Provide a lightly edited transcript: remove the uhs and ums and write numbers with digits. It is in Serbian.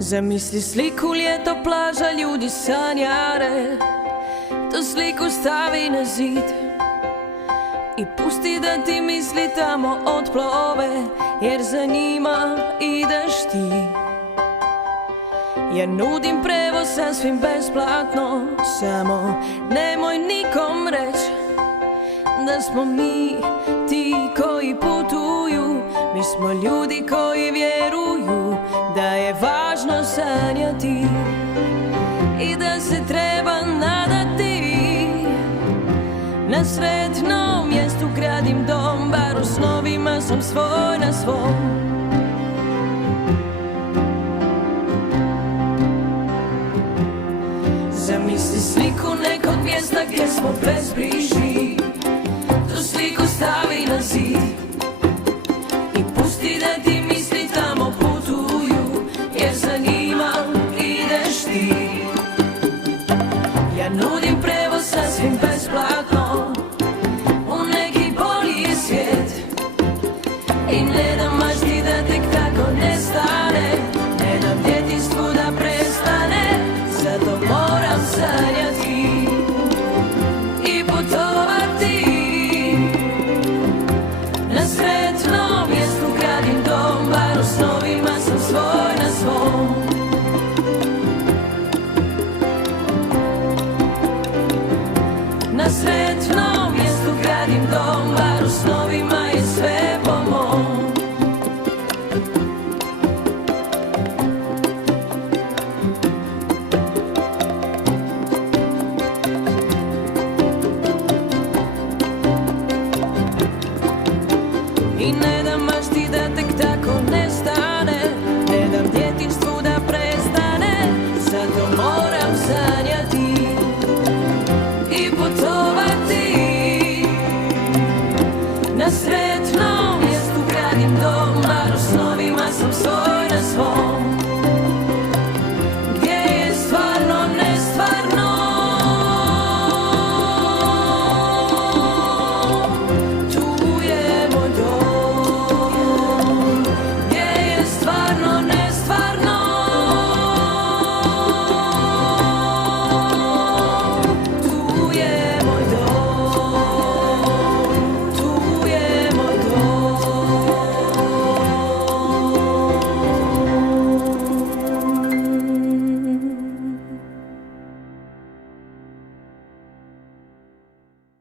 Zamisli sliku, ljeto, plaža, ljudi sanjare. Tu sliku stavi na zid i pusti da ti misli tamo otplove, jer za njima ideš ti. Ja nudim prevoz sasvim besplatno, samo nemoj nikom reći da smo mi ti koji putuju. Mi smo ljudi koji vjeruju da je važno sanjati i da se treba nadati. Na sretnom mjestu gradim dom, bar u snovima sam svoj na svom. Zamisli sliku nekog mjesta gdje smo bez brige.